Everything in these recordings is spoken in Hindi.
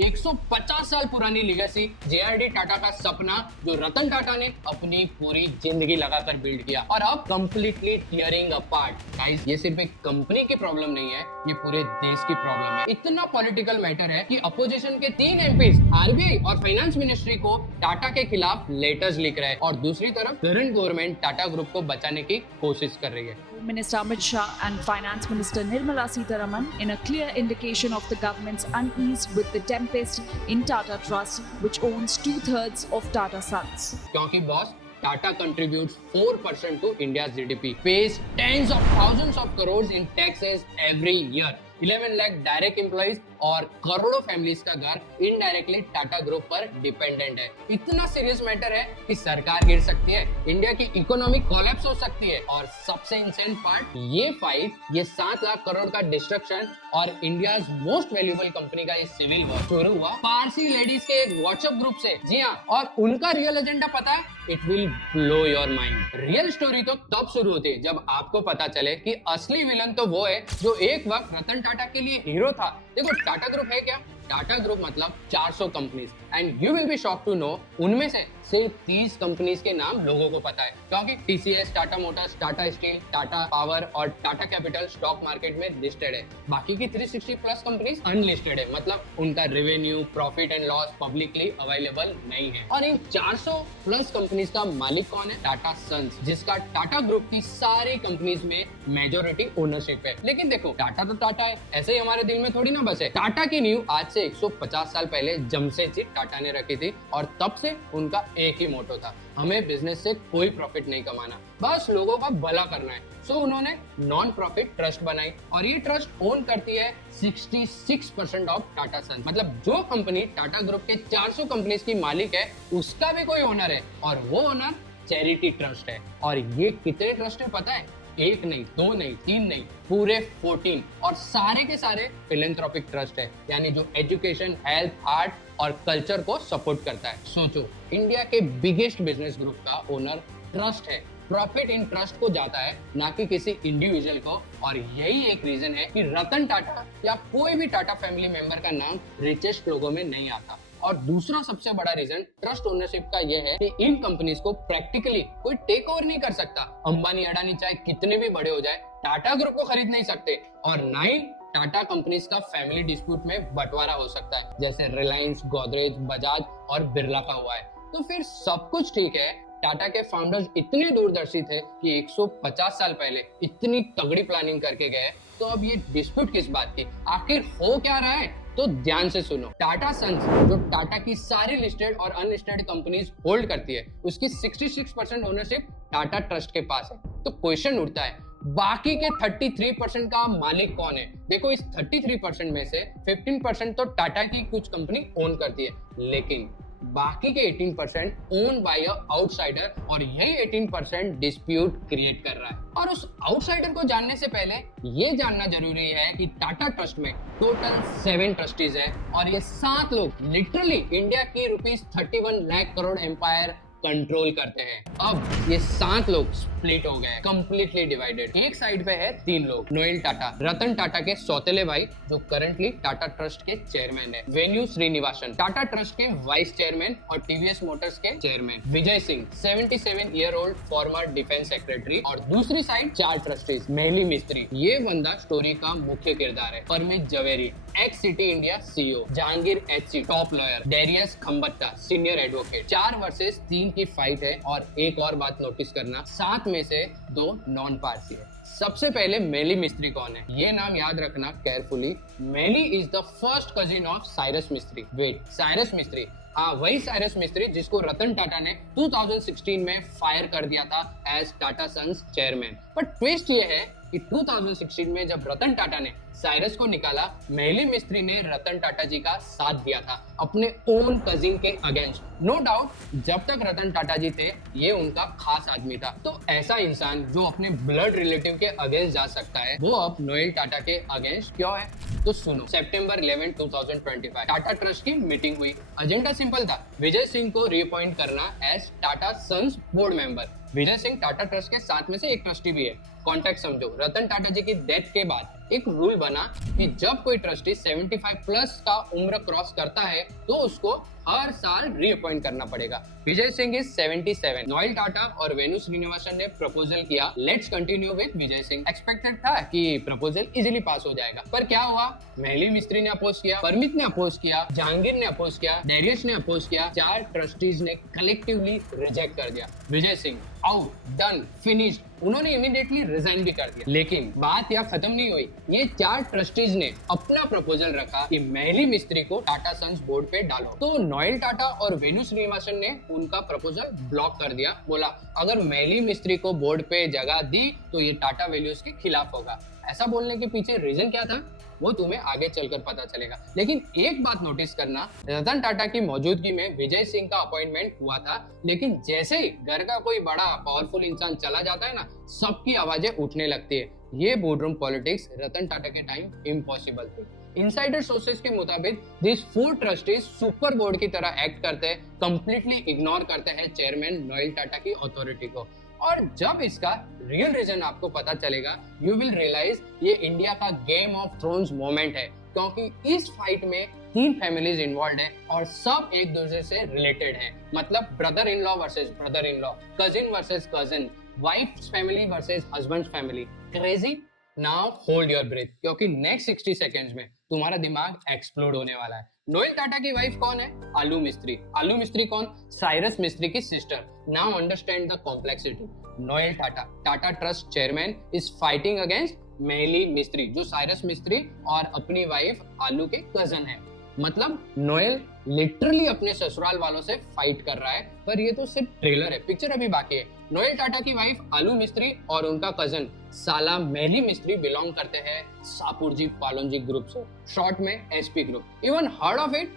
150 साल पुरानी लेगेसी, जेआरडी टाटा का सपना जो रतन टाटा ने अपनी पूरी जिंदगी लगाकर बिल्ड किया और अब कंप्लीटली टीयरिंग अपार्ट। गाइस, ये सिर्फ एक कंपनी की प्रॉब्लम नहीं है, ये पूरे देश की प्रॉब्लम है। इतना पॉलिटिकल मैटर है कि अपोजिशन के 3 एमपीज आरबीआई और फाइनेंस मिनिस्ट्री को टाटा के खिलाफ लेटर्स लिख रहे हैं और दूसरी तरफ करंट गवर्नमेंट टाटा ग्रुप को बचाने की कोशिश कर रही है। Minister Amit Shah and Finance Minister Nirmala Sitharaman in a clear indication of the government's unease with the tempest in Tata Trust, which owns 2/3 of Tata Sons. क्योंकि boss, Tata contributes 4% to India's GDP, pays tens of thousands of crores in taxes every year, 11 lakh direct employees और करोड़ों फैमिलीज का घर इनडायरेक्टली टाटा ग्रुप पर डिपेंडेंट है। इतना सीरियस मैटर है कि सरकार गिर सकती है, इंडिया की इकोनॉमी कोलैप्स हो सकती है और सबसे इंसेंट पार्ट ये फाइट, ये 7 लाख करोड़ का डिस्ट्रक्शन और इंडिया मोस्ट वैल्यूएबल कंपनी का ये सिविल वॉर शुरू हुआ पारसी लेडीज के एक व्हाट्सएप ग्रुप से। जी हाँ, और उनका रियल एजेंडा पता है? It will blow your mind. Real story तो तब शुरू होती है जब आपको पता चले कि असली विलन तो वो है जो एक वक्त रतन टाटा के लिए हीरो था। देखो, टाटा ग्रुप है क्या? टाटा ग्रुप मतलब 400 companies and you will be shocked to know उनमें से सिर्फ 30 कंपनीज के नाम लोगों को पता है, क्योंकि TCS, Tata Motors, Tata steel, Tata power और टाटा कैपिटल स्टॉक मार्केट में लिस्टेड है। बाकी की 360 प्लस कंपनीज अनलिस्टेड है, मतलब उनका revenue, profit and loss publicly available नहीं है। और इन 400 प्लस कंपनीज का मालिक कौन है? टाटा सन्स, जिसका टाटा ग्रुप की सारी कंपनीज में मेजोरिटी ओनरशिप है। लेकिन देखो, टाटा तो टाटा है, ऐसे ही हमारे दिल में थोड़ी ना बसे। टाटा की नींव आज से 150 साल पहले जमशेदजी टाटा ने रखी थी और तब से उनका एक ही मोटो था, हमें बिजनेस से कोई प्रॉफिट नहीं कमाना, बस लोगों का भला करना है। सो उन्होंने नॉन प्रॉफिट ट्रस्ट बनाई और ये ट्रस्ट ओन करती है 66% ऑफ टाटा सन्स। मतलब जो कंपनी टाटा ग्रुप के 400 कंपनीज की मालिक है, उसका भी कोई ओनर है और वो ओनर चैरिटी ट्रस्ट है। और ये कितने ट्रस्ट है पता है? 1 नहीं, 2 नहीं, 3 नहीं, पूरे 14 और सारे के सारे फिलेंथ्रोपिक ट्रस्ट है, यानी जो एजुकेशन, हेल्थ, आर्ट और कल्चर को सपोर्ट करता है। सोचो, इंडिया के बिगेस्ट बिजनेस ग्रुप का ओनर ट्रस्ट है। प्रॉफिट इन ट्रस्ट को जाता है, ना कि किसी इंडिविजुअल को। और यही एक रीजन है कि रतन टाटा या कोई भी टाटा फैमिली मेंबर का नाम रिचेस्ट लोगों में नहीं आता। और दूसरा सबसे बड़ा रीजन ट्रस्ट ओनरशिप का यह है कि इन कंपनीज को प्रैक्टिकली कोई टेक ओवर नहीं कर सकता। अंबानी, अडानी चाहे कितने भी बड़े हो जाए, टाटा ग्रुप को खरीद नहीं सकते और ना ही टाटा कंपनीज का फैमिली डिस्प्यूट में बंटवारा हो सकता है, जैसे रिलायंस, गोदरेज, बजाज और बिरला का हुआ है। तो फिर सब कुछ ठीक है। टाटा के फाउंडर्स इतने दूरदर्शी थे कि 150 साल पहले इतनी तगड़ी प्लानिंग करके गए, तो अब ये डिस्प्यूट किस बात की? आखिर हो क्या रहा है? तो ध्यान से सुनो। टाटा सन्स, जो टाटा की सारी लिस्टेड और अनलिस्टेड कंपनीज होल्ड करती है, उसकी 66% ओनरशिप टाटा ट्रस्ट के पास है। तो क्वेश्चन उठता है, बाकी के 33% का मालिक कौन है? देखो, इस 33% में से 15% तो टाटा की कुछ कंपनी ओन करती है, लेकिन बाकी के 18% ओन बाय अ आउटसाइडर और यही 18% डिस्प्यूट क्रिएट कर रहा है। और उस आउटसाइडर को जानने से पहले ये जानना जरूरी है कि टाटा ट्रस्ट में टोटल 7 ट्रस्टीज है और ये 7 लोग लिटरली इंडिया की ₹31 लाख करोड़ एम्पायर कंट्रोल करते हैं। अब ये 7 लोग स्प्लिट हो गए, कंप्लीटली डिवाइडेड। एक साइड पे है 3 लोग, नोएल टाटा, रतन टाटा के सौतेले भाई जो करंटली टाटा ट्रस्ट के चेयरमैन है, वेन्यू श्रीनिवासन, टाटा ट्रस्ट के वाइस चेयरमैन और टीवीएस मोटर्स के chairman, Vijay Singh, 77 year old former defence secretary. और दूसरी साइड 4 ट्रस्टीज, मेहली मिस्त्री, ये बंदा स्टोरी का मुख्य किरदार है, Pramit Jhaveri, ex Citi India CEO, Jehangir HC, top lawyer, Darius Khambata, senior advocate. 4 versus 3 की फाइट है। और एक और बात नोटिस करना, 7 में से 2 नॉन पारसी है। सबसे पहले मेहली मिस्त्री कौन है? ये नाम याद रखना carefully. Mehli is the first cousin of Cyrus मिस्त्री। वेट, साइरस मिस्त्री? हाँ, वही साइरस मिस्त्री जिसको रतन टाटा ने 2016 में फायर कर दिया था एज टाटा सन्स चेयरमैन। पर ट्विस्ट ये है कि 2016 में जब रतन टाटा ने साइरस को निकाला, मेहली मिस्त्री ने रतन टाटा जी का साथ दिया था अपने ओन कजिन के अगेंस्ट। नो डाउट, जब तक रतन टाटा जी थे, ये उनका खास आदमी था। तो ऐसा इंसान जो अपने ब्लड रिलेटिव के अगेंस्ट जा सकता है, वो अब नोएल टाटा के अगेंस्ट क्यों है? तो सुनो, सितंबर 11, 2025 टाटा ट्रस्ट की मीटिंग हुई। एजेंडा सिंपल था, विजय सिंह को रीअपॉइंट करना as Tata sons board member. Vijay Singh Tata trust के 7 में से एक ट्रस्टी भी है। कॉन्टेक्स्ट समझो, रतन टाटा जी की डेथ के बाद एक रूल बना कि जब कोई ट्रस्टी 75 प्लस का उम्र क्रॉस करता है तो उसको हर साल रीअपॉइंट करना पड़ेगा। विजय सिंह इज 77। नोएल टाटा और वेणु श्रीनिवासन ने प्रपोजल किया। Let's continue with Vijay Singh. Expected था कि प्रपोजल इजीली पास हो जाएगा, पर क्या हुआ? महली मिस्त्री ने अपोज किया, परमित ने अपोज किया, जहांगीर ने अपोज किया, डेरियस ने अपोज किया। 4 ट्रस्टीज ने कलेक्टिवली रिजेक्ट कर दिया। Vijay Singh out, done, finished. उन्होंने इमीडिएटली रिजाइन भी कर दिया। लेकिन बात यहाँ खत्म नहीं हुई। ये 4 ट्रस्टीज ने अपना प्रपोजल रखा कि महली मिस्त्री को टाटा सन्स बोर्ड पे डालो। तो नोएल टाटा और वेणु श्रीनिवासन ने उनका प्रपोजल ब्लॉक कर दिया। बोला अगर महली मिस्त्री को बोर्ड पे जगह दी तो ये टाटा वैल्यूज के खिलाफ होगा। ऐसा बोलने के पीछे रीजन क्या था वो तुम्हें आगे चलकर पता चलेगा। लेकिन एक बात नोटिस करना, रतन टाटा की मौजूदगी में विजय सिंह का अपॉइंटमेंट हुआ था, लेकिन जैसे ही घर का कोई बड़ा पावरफुल इंसान चला जाता है ना, सबकी आवाजें उठने लगती है। ये बोर्डरूम पॉलिटिक्स रतन टाटा के टाइम इम्पॉसिबल थी। इनसाइडर सोर्सेज के मुताबिक दिस 4 ट्रस्टीज सुपर बोर्ड की तरह एक्ट करते हैं, कंप्लीटली इग्नोर करते हैं चेयरमैन नोएल टाटा की अथॉरिटी को। और जब इसका रियल रीजन आपको पता चलेगा, यू विल रियलाइज ये इंडिया का गेम ऑफ थ्रोन्स मोमेंट है, क्योंकि इस फाइट में 3 फैमिलीज इन्वॉल्व है और सब एक दूसरे से रिलेटेड है। मतलब brother in law versus brother in law, cousin versus cousin, wife family versus husband family. Crazy? Now hold your breath, क्योंकि नेक्स्ट 60 सेकेंड्स में तुम्हारा दिमाग एक्सप्लोड होने वाला है। नोएल टाटा की वाइफ कौन है? आलू मिस्त्री। आलू मिस्त्री कौन? साइरस मिस्त्री की sister. Now understand the complexity. Noel Tata, Tata trust chairman, is fighting against Mehli Mistry, जो साइरस मिस्त्री और अपनी वाइफ आलू के कजन है। मतलब नोएल लिटरली अपने ससुराल वालों से फाइट कर रहा है। पर ये तो सिर्फ ट्रेलर है, पिक्चर अभी बाकी है। नोएल टाटा की वाइफ आलू मिस्त्री और उनका कजन साला महली मिस्त्री बिलोंग करते हैं सापुरजी पालोनजी ग्रुप से, शॉर्ट में SP group. Even heard of it?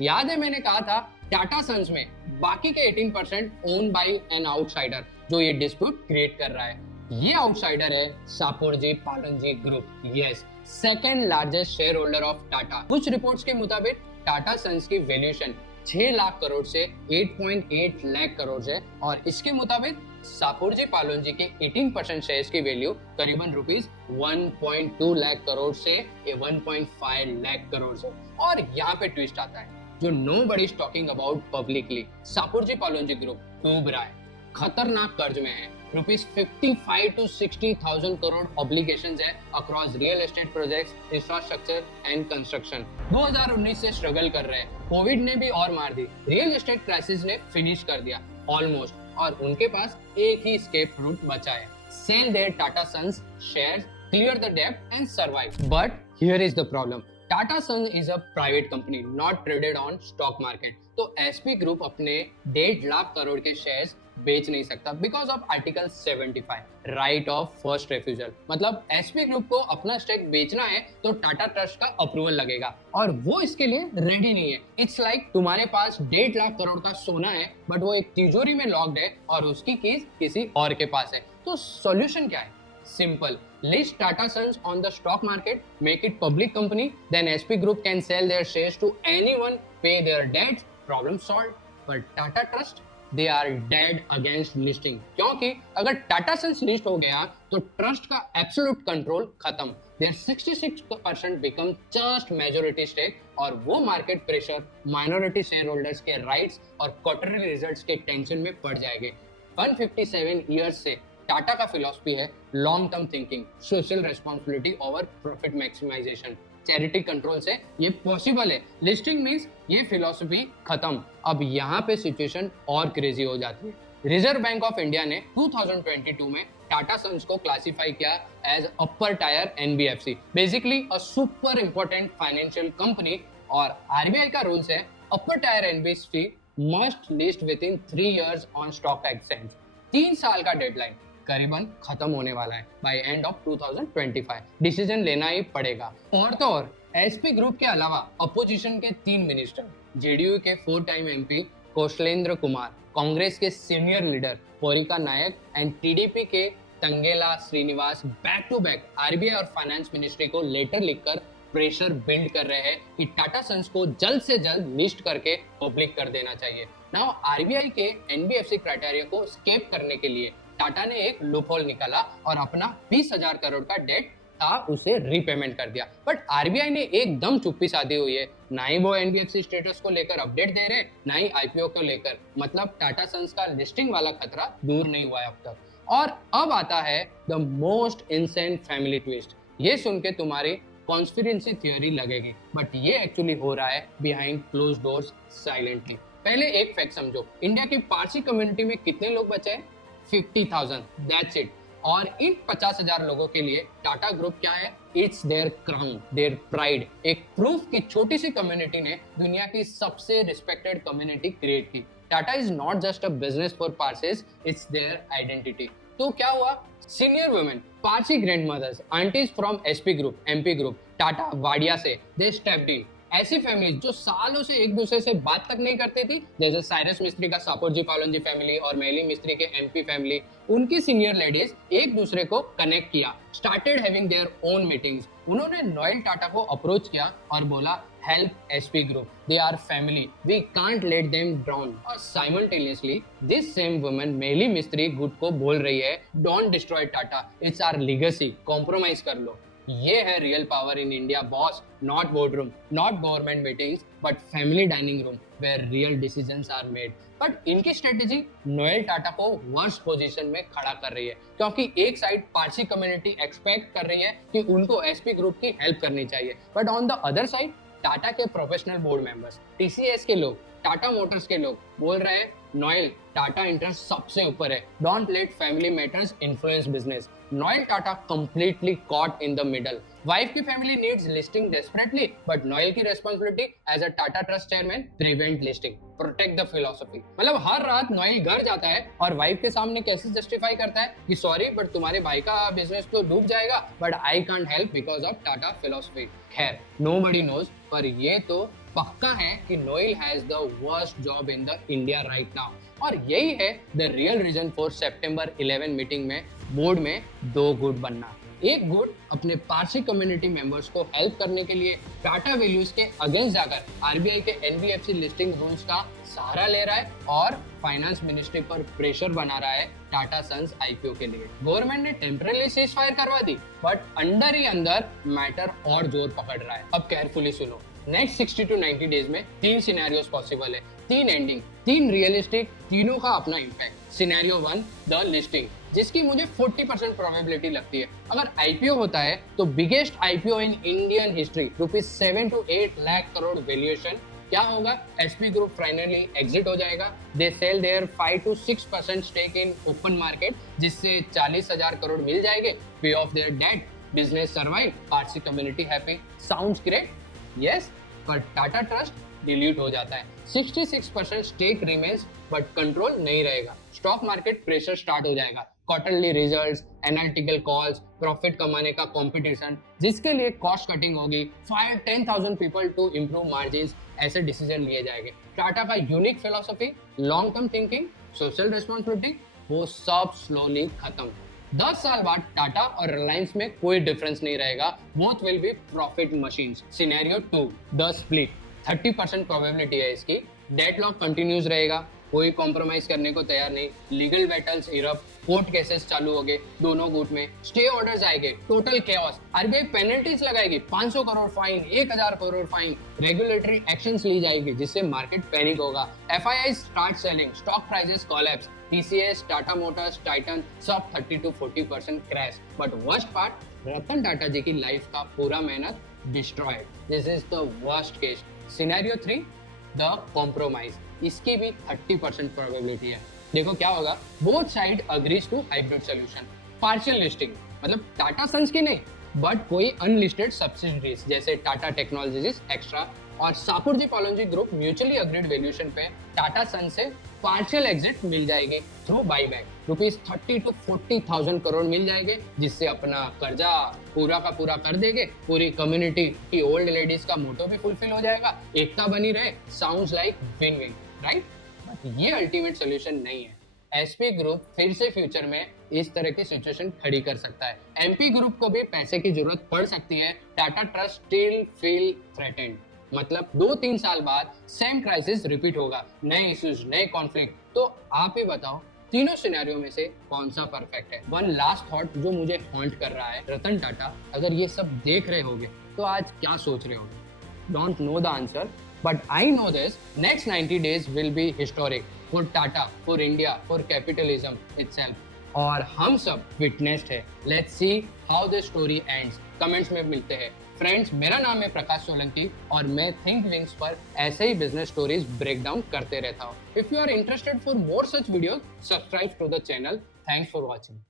याद है मैंने कहा था टाटा सन्स में बाकी के 18% ओन बाय एन आउटसाइडर, जो ये डिस्प्यूट क्रिएट कर रहा है। ये आउटसाइडर है Shapoorji Pallonji group. Yes, second largest shareholder of Tata. कुछ रिपोर्ट्स के मुताबिक टाटा सन्स की वैल्यूएशन 6 लाख करोड़ से 8.8 लाख करोड़ है, और इसके मुताबिक सापुरजी पालोनजी के 18% शेयर्स की वैल्यू करीबन रुपीस 1.2 लाख करोड़ से 1.5 लाख करोड़ है। और यहाँ पे ट्विस्ट आता है जो nobody is talking about publicly. Shapoorji Pallonji group डूब रहा है, खतरनाक कर्ज में है। रुपीस 55 to 60,000 करोड़ ऑब्लिगेशंस है across real estate projects, infrastructure and construction. 2019 से स्ट्रगल कर रहे हैं। कोविड ने भी और मार दी, रियल एस्टेट क्राइसिस ने फिनिश कर दिया ऑलमोस्ट, और उनके पास एक ही स्केप रूट बचा है, sell their Tata sons shares, clear the डेब्ट and survive. But here is the problem, Tata sons is a private company not traded on stock market. तो एसपी ग्रुप अपने 1.5 लाख करोड़ के शेयर्स बेच नहीं सकता because of article 75, right of first refusal. मतलब एसपी ग्रुप को अपना स्टेक बेचना है तो टाटा ट्रस्ट का अप्रूवल लगेगा, और वो इसके लिए रेडी नहीं है। इट्स लाइक तुम्हारे पास 1.5 लाख करोड़ का सोना है, बट वो एक तिजोरी में लॉक्ड है और उसकी कीज किसी और के पास है। तो सॉल्यूशन क्या है? Simple. List Tata Sons on the stock market, make it public company, then SP Group can sell their shares to anyone, pay their debts, problem solved. But Tata Trust, they are dead against listing. क्योंकि अगर Tata Sons list हो गया तो ट्रस्ट का एब्सोल्यूट कंट्रोल खत्म। Their 66% become just majority stake, और वो market pressure, minority share holders के राइट्स और क्वार्टरली रिजल्ट्स के टेंशन में पड़ जाएंगे। 157 ईयर्स से टाटा का फिलॉसफी है long term thinking, social responsibility over profit maximization. Charity control से ये पॉसिबल है। लिस्टिंग मींस ये फिलॉसफी खत्म। अब यहाँ पे सिचुएशन और क्रेजी हो जाती है। रिजर्व बैंक ऑफ इंडिया ने 2022 में टाटा सन्स को क्लासिफाई किया as upper tier NBFC, basically a super important financial company. और आरबीआई का रूल्स है upper tier NBFC must list within 3 years on stock exchange. 3 साल का डेडलाइन करीबन खत्म होने वाला है बाय एंड ऑफ 2025। डिसीजन लेना ही पड़ेगा। और तो और एसपी ग्रुप के अलावा अपोजिशन के 3 मिनिस्टर, जेडीयू के 4 टाइम एमपी कौशलेंद्र कुमार, कांग्रेस के senior leader Porika Naik and TDP के Tangella Srinivas back to back RBI और फाइनेंस मिनिस्ट्री को लेटर लिखकर प्रेशर बिल्ड कर रहे हैं कि टाटा सन्स को जल्द से जल्द लिस्ट करके पब्लिक कर देना चाहिए। नाउ आरबीआई के एनबीएफसी क्राइटेरिया को स्केप करने के लिए टाटा ने एक लूपहोल निकाला और अपना 20,000 करोड़ का डेट था उसे रीपेमेंट कर दिया। बट आरबीआई ने एकदम चुप्पी साधी हुई है, ना ही वो एनबीएफसी स्टेटस को लेकर अपडेट दे रहे, ना ही आईपीओ को लेकर। मतलब टाटा सन्स का लिस्टिंग वाला खतरा दूर नहीं हुआ है अब तक। और अब आता है द मोस्ट इंसेंट फैमिली ट्विस्ट। ये सुन के तुम्हारी कॉन्स्पिरेसी थ्योरी लगेगी, बट ये एक्चुअली हो रहा है बिहाइंड क्लोज डोर्स साइलेंटली। पहले एक फैक्ट समझो, इंडिया की पारसी कम्युनिटी में कितने लोग बचे हैं? 50,000, दैट्स इट। और इन 50,000 लोगों के लिए टाटा ग्रुप क्या है? It's their crown, their pride. एक प्रूफ की छोटी सी कम्युनिटी ने दुनिया की सबसे रिस्पेक्टेड कम्युनिटी क्रिएट की। Tata is not just a business for Parsis, it's their identity. तो क्या हुआ? Senior women, Parsi grandmothers, aunties from SP group, MP group, Tata, Wadia से दे स्टेप्ड इन। ऐसी फैमिलीज जो सालों से एक दूसरे से बात तक नहीं करती थी, जैसे साइरस मिस्त्री का सापुरजी पालोनजी फैमिली और मेली मिस्त्री के एमपी फैमिली, उनकी सीनियर लेडीज एक दूसरे को कनेक्ट किया, started having their own meetings. उन्होंने नोएल टाटा को अप्रोच किया और बोला, help SP group, they are family, we can't let them down. और simultaneously this same woman Mehli Mistry गुड को बोल रही है, don't destroy Tata, it's our legacy, compromise कर लो। ये है real power in India boss, not board room, not government meetings, but family dining room where real decisions are made. But इनकी स्ट्रेटेजी नोएल टाटा को वर्स्ट पोजीशन में खड़ा कर रही है, क्योंकि एक साइड पारसी कम्युनिटी एक्सपेक्ट कर रही है कि उनको एसपी ग्रुप की हेल्प करनी चाहिए, but on the other side Tata के प्रोफेशनल बोर्ड मेंबर्स, टीसीएस के लोग, टाटा मोटर्स के लोग बोल रहे हैं, नोएल टाटा इंटरेस्ट सबसे ऊपर है, don't let family matters influence business. Noel Tata completely caught in the middle. Wife की family needs listing desperately, but Noel की responsibility as a Tata Trust chairman prevent listing, protect the philosophy। मतलब हर रात नोएल घर जाता है और वाइफ के सामने कैसे जस्टिफाई करता है कि सॉरी बट तुम्हारे भाई का बिजनेस तो डूब जाएगा, but I can't help because of Tata philosophy. खैर, नोबडी नोज, पर ये तो पक्का है कि Noel has the worst job in the India right now. और यही है the real reason for September 11 meeting में बोर्ड में दो गुट बनना। एक गुट अपने पारसी कम्युनिटी मेंबर्स को हेल्प करने के लिए टाटा वैल्यूज के अगेंस्ट जाकर आरबीआई के एनबीएफसी लिस्टिंग रूल्स का सहारा ले रहा है और फाइनेंस मिनिस्ट्री पर प्रेशर बना रहा है टाटा सन्स आईपीओ के लिए। गवर्नमेंट ने टेम्पररी सीज फायर करवा दी, बट अंदर ही अंदर मैटर और जोर पकड़ रहा है। अब केयरफुली सुनो, नेक्स्ट 60 to 90 डेज में 3 सिनेरियोस पॉसिबल है, 3 एंडिंग, 3 रियलिस्टिक, तीनों का अपना इम्पैक्ट। सिनेरियो 1, द लिस्टिंग, जिसकी मुझे 40% प्रोबेबिलिटी लगती है। अगर आईपीओ होता है तो biggest IPO in Indian history, ₹7 to 8 lakh crore valuation. क्या होगा? एसपी ग्रुप फाइनली एग्जिट हो जाएगा, they sell their 5 to 6% stake in open market, जिससे 40,000 करोड़ मिल जाएंगे, pay off their debt, business survive, Parsi community happy. Sounds great? Yes, पर टाटा ट्रस्ट डिलीट हो जाता है। 66% स्टेक रिमेन्स, बट कंट्रोल नहीं रहेगा। स्टॉक मार्केट प्रेशर स्टार्ट हो जाएगा, quarterly results, analytical calls, profit कमाने का कंपटीशन, जिसके लिए कॉस्ट कटिंग होगी, fire 10,000 people to improve margins, ऐसे डिसीजन लिए जाएंगे। टाटा का unique philosophy, long term thinking, social responsibility, वो सब स्लोली खत्म। 10 साल बाद टाटा और रिलायंस में कोई डिफरेंस नहीं रहेगा, both will be profit machines. Scenario 2, the split, 30% probability है इसकी। डेडलॉक कंटिन्यूज रहेगा, कोई कॉम्प्रोमाइज करने को तैयार नहीं, legal battles erupt, court cases चालू हो गए दोनों गुट में, स्टे ऑर्डर्स आएंगे, टोटल केओस, आरबीआई पेनल्टीज लगाएगी, 500 crore fine, 1000 crore fine, regulatory actions ली जाएगी, जिससे मार्केट पैनिक होगा, FII start selling, stock prices collapse, TCS, Tata motors, Titan सब 30 to 40% crash. But worst part, Ratan Tata ji की लाइफ का पूरा मेहनत destroyed. This is the worst case. Scenario 3, the compromise, इसकी भी 30% प्रोबेबिलिटी है। देखो क्या होगा, both side agrees to hybrid solution, partial listing, मतलब टाटा सन्स की नहीं, बट कोई अनलिस्टेड सब्सिडरीज जैसे टाटा टेक्नोलॉजीज एक्स्ट्रा और Shapoorji Pallonji group mutually agreed valuation पे टाटा सन से पार्शियल एग्जिट मिल जाएगी थ्रू बाईबैक, ₹30 to 40,000 करोड़ मिल जाएंगे, जिससे अपना कर्जा पूरा का पूरा कर देंगे, पूरी कम्युनिटी की ओल्ड लेडीज का मोटो भी फुलफिल हो जाएगा, एकता बनी रहे। Sounds like win win, right? But ये अल्टीमेट सोल्यूशन नहीं है। एसपी ग्रुप फिर से फ्यूचर में इस तरह की सिचुएशन खड़ी कर सकता है, एमपी ग्रुप को भी पैसे की जरूरत पड़ सकती है, Tata trust still feel threatened. मतलब 2-3 साल बाद सेम क्राइसिस रिपीट होगा, नए इश्यूज, नए कॉन्फ्लिक्ट। तो आप ही बताओ तीनों सिनेरियो में से कौन सा परफेक्ट है? वन लास्ट थॉट जो मुझे हॉन्ट कर रहा है, रतन टाटा अगर ये सब देख रहे होगे तो आज क्या सोच रहे होंगे? Don't know the answer, but I know this. Next 90 days will be historic for Tata, for India, for capitalism itself. और हम सब witnessed है. Let's see how this story ends. Comments में मिलते हैं. Friends, मेरा नाम है प्रकाश सोलंकी और मैं थिंक विंग्स पर ऐसे ही बिजनेस स्टोरीज ब्रेक डाउन करते रहता हूँ. If you are interested for more such videos, subscribe to the channel. Thanks for watching.